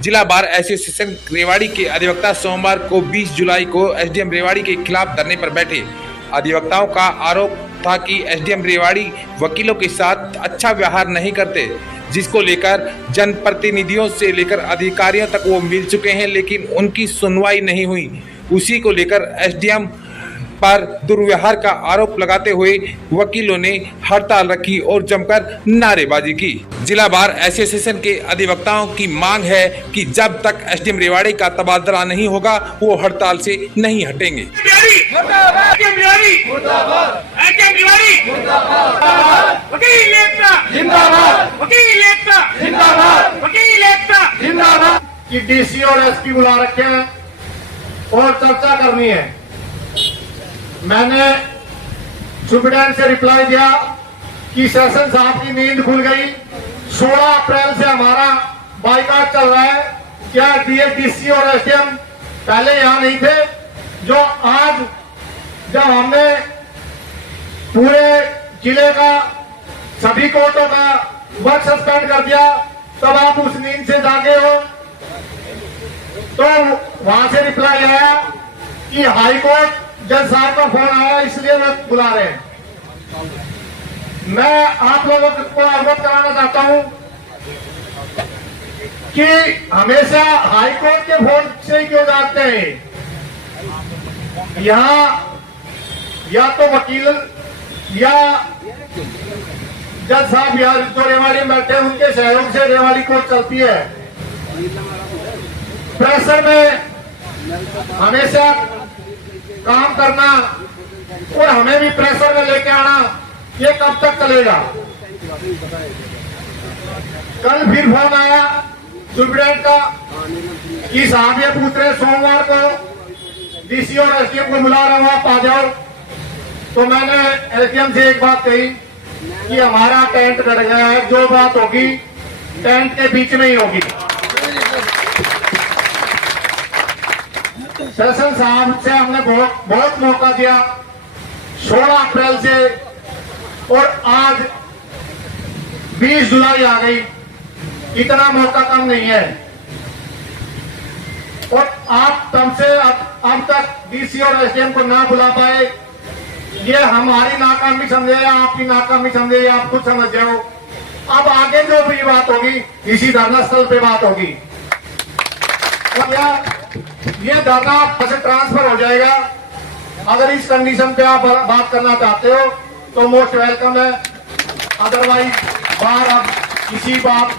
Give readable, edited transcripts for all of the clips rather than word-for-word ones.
जिला bar association Rewari के अधिवक्ता सोमवार को 20 जुलाई को एसडीएम रेवाड़ी के खिलाफ धरने पर बैठे। अधिवक्ताओं का आरोप था कि एसडीएम रेवाड़ी वकीलों के साथ अच्छा व्यवहार नहीं करते, जिसको लेकर जनप्रतिनिधियों से लेकर अधिकारियों तक वो मिल चुके हैं, लेकिन उनकी सुनवाई नहीं हुई। उसी को लेकर एसडीएम पर दुर्व्यवहार का आरोप लगाते हुए वकीलों ने हड़ताल रखी और जमकर नारेबाजी की। जिला बार एसोसिएशन के अधिवक्ताओं की मांग है कि जब तक एसडीएम रेवाड़ी का तबादला नहीं होगा वो हड़ताल से नहीं हटेंगे। कि डीसी और एसपी बुला रखे हैं और चर्चा करनी है। मैंने सुप्रीडेंट से रिप्लाई दिया कि सेशन साहब की नींद खुल गई। 16 अप्रैल से हमारा बाइकाट चल रहा है। क्या डीसी और एसडीएम पहले यहाँ नहीं थे? जो आज जब हमने पूरे जिले का सभी कोर्टों का वर्क सस्पेंड कर दिया, तब आप उस नींद से जागे हो। तो वहां से रिप्लाई आया कि हाई कोर्ट जज साहब का फोन आया, इसलिए मैं बुला रहे हैं। मैं आप लोगों को अवगत कराना चाहता हूं कि हमेशा हाई कोर्ट के फोन से ही क्यों जाते हैं। यहाँ या तो वकील या जज साहब या जो रेवाड़ी में बैठे हैं, उनके सहयोग से रेवाड़ी कोर्ट चलती है। प्रेशर में हमेशा काम करना और हमें भी प्रेशर में लेके आना, ये कब तक चलेगा? कल फिर फोन आया सुप्रीडेंट का कि साहब ये पूछ रहे सोमवार को डीसी और एसडीएम को बुला रहा हूं, आप आ जाओ। तो मैंने एसडीएम से एक बात कही कि हमारा टेंट कट गया है, जो बात होगी टेंट के बीच में ही होगी। सेशन साहब से हमने बहुत मौका दिया 16 अप्रैल से, और आज 20 जुलाई आ गई। इतना मौका कम नहीं है। और आप तब से अब तक डीसी और एसडीएम को ना बुला पाए, ये हमारी नाकामी समझे या आपकी नाकामी समझे, या आप खुद समझ जाओ। अब आगे जो भी बात होगी इसी धरना स्थल पे बात होगी। ये धरना से ट्रांसफर हो जाएगा। अगर इस कंडीशन पे आप बात करना चाहते हो तो मोस्ट वेलकम है। अदरवाइज बाहर अब किसी बात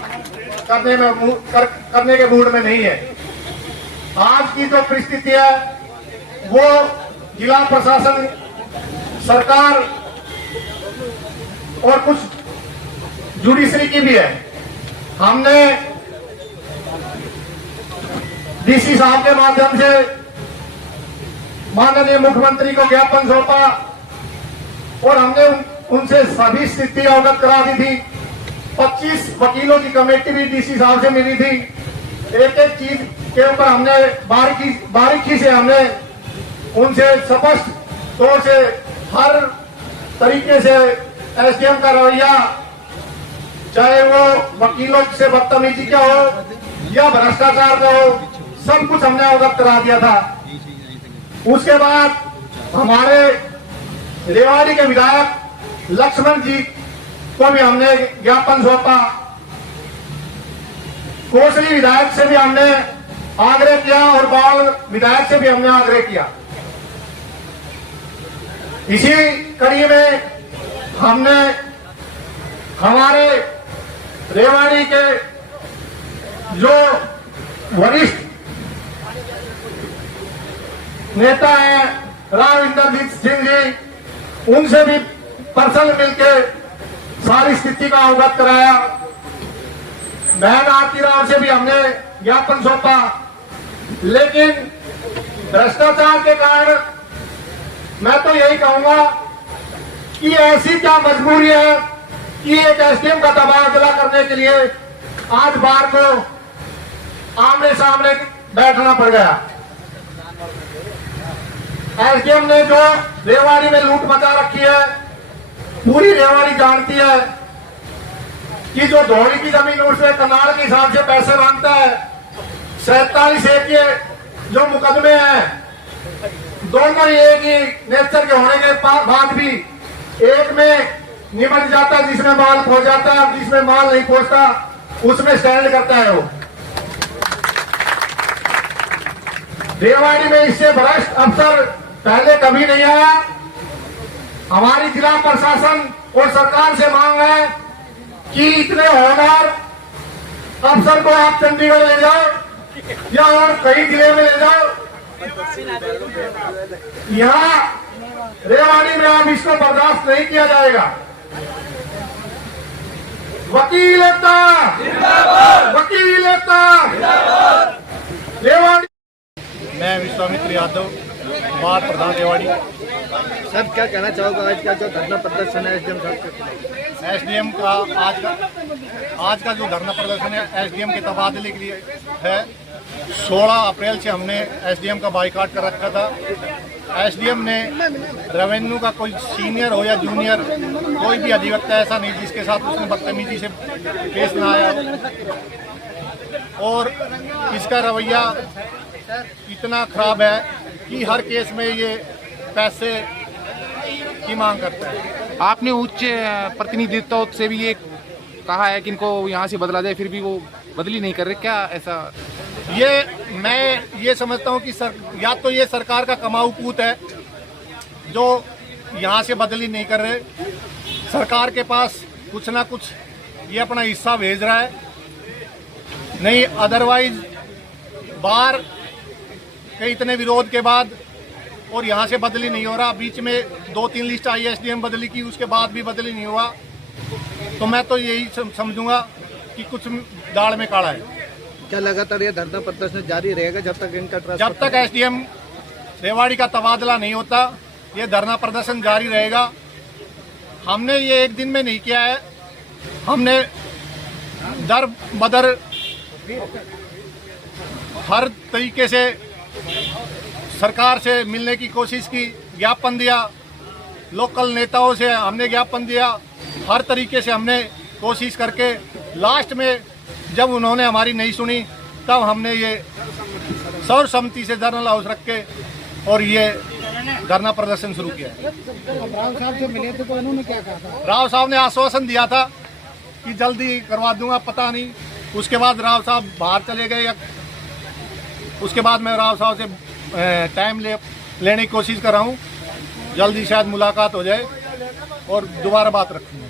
करने के मूड में नहीं है। आज की जो परिस्थिति है वो जिला प्रशासन, सरकार और कुछ जुडिशरी की भी है। हमने डीसी साहब के माध्यम से माननीय मुख्यमंत्री को ज्ञापन सौंपा और हमने उनसे सभी स्थिति अवगत करा दी थी। 25 वकीलों की कमेटी भी डीसी साहब से मिली थी। एक एक चीज के ऊपर हमने बारीकी से हमने उनसे स्पष्ट तौर से हर तरीके से एसडीएम का रवैया, चाहे वो वकीलों से बदतमीजी का हो या भ्रष्टाचार का हो, सब कुछ हमने अवगत करा दिया था। उसके बाद हमारे रेवाड़ी के विधायक लक्ष्मण जी को भी हमने ज्ञापन सौंपा। कोसली विधायक से भी हमने आग्रह किया और बाल विधायक से भी हमने आग्रह किया। इसी कड़ी में हमने हमारे रेवाड़ी के जो वरिष्ठ नेता हैं राव इंद्रजीत सिंह जी, उनसे भी पर्सनल मिलकर सारी स्थिति का अवगत कराया। बहन आरती राव से भी हमने ज्ञापन सौंपा। लेकिन भ्रष्टाचार के कारण मैं तो यही कहूंगा कि ऐसी क्या मजबूरी है कि एक एसडीएम का तबादला करने के लिए आज बार को आमने सामने बैठना पड़ गया। एसडीएम ने जो रेवाड़ी में लूट मचा रखी है, पूरी रेवाड़ी जानती है कि जो धोरी की जमीन उससे कनाल के हिसाब से पैसे मांगता है, 47 के जो मुकदमे हैं, दोनों ही एक ही नेचर के होने के बाद भी एक में निमट जाता, जिसमें माल पहुंच जाता है, जिसमें माल नहीं पहुंचता उसमें स्टैंड करता है वो। रेवाड़ी में इससे भ्रष्ट अफसर पहले कभी नहीं आया। हमारी जिला प्रशासन और सरकार से मांग है कि इतने होनहार अफसर को आप चंडीगढ़ ले जाओ या और कई जिले में ले जाओ। यहाँ रेवाड़ी में अब इसको बर्दाश्त नहीं किया जाएगा। वकील एकता, वकील एकता, रेवाड़ी। मैं विश्वामित्र यादव, वार्ड प्रधान रेवाड़ी। सर क्या कहना चाहोगे आज का जो धरना प्रदर्शन है एसडीएम साहब? एसडीएम का आज का जो धरना प्रदर्शन है एसडीएम के तबादले के लिए है। 16 अप्रैल से हमने एसडीएम का बाइकाट कर रखा था। एसडीएम ने रेवेन्यू का कोई सीनियर हो या जूनियर कोई भी अधिवक्ता ऐसा नहीं जिसके साथ उसने बदतमीजी से पेश ना आया हो। और इसका रवैया इतना खराब है कि हर केस में ये पैसे की मांग करता है। आपने उच्च प्रतिनिधित्व से भी ये कहा है कि इनको यहाँ से बदला जाए, फिर भी वो बदली नहीं कर रहे, क्या ऐसा? मैं ये समझता हूँ कि या तो ये सरकार का कमाऊ पूत है जो यहाँ से बदली नहीं कर रहे। सरकार के पास कुछ ना कुछ ये अपना हिस्सा भेज रहा है, नहीं अदरवाइज बाहर के इतने विरोध के बाद और यहाँ से बदली नहीं हो रहा। बीच में 2-3 लिस्ट आई एसडीएम बदली की, उसके बाद भी बदली नहीं हुआ। तो मैं तो यही समझूंगा कि कुछ दाल में काला है। क्या लगातार ये धरना प्रदर्शन जारी रहेगा जब तक इनका जब तक एसडीएम रेवाड़ी का तबादला नहीं होता ये धरना प्रदर्शन जारी रहेगा। हमने ये एक दिन में नहीं किया है, हमने दर बदर हर तरीके से सरकार से मिलने की कोशिश की, ज्ञापन दिया, लोकल नेताओं से हमने ज्ञापन दिया, हर तरीके से हमने कोशिश करके लास्ट में जब उन्होंने हमारी नहीं सुनी तब हमने ये सर्वसम्मति से धरना हाउस रख के और ये धरना प्रदर्शन शुरू किया। राव साहब से मिले थे तो उन्होंने क्या कहा था? राव साहब ने आश्वासन दिया था कि जल्दी करवा दूंगा, पता नहीं उसके बाद राव साहब बाहर चले गए या उसके बाद मैं राव साहब से टाइम लेने की कोशिश कर रहा हूँ। जल्दी शायद मुलाकात हो जाए और दोबारा बात रखूँगा।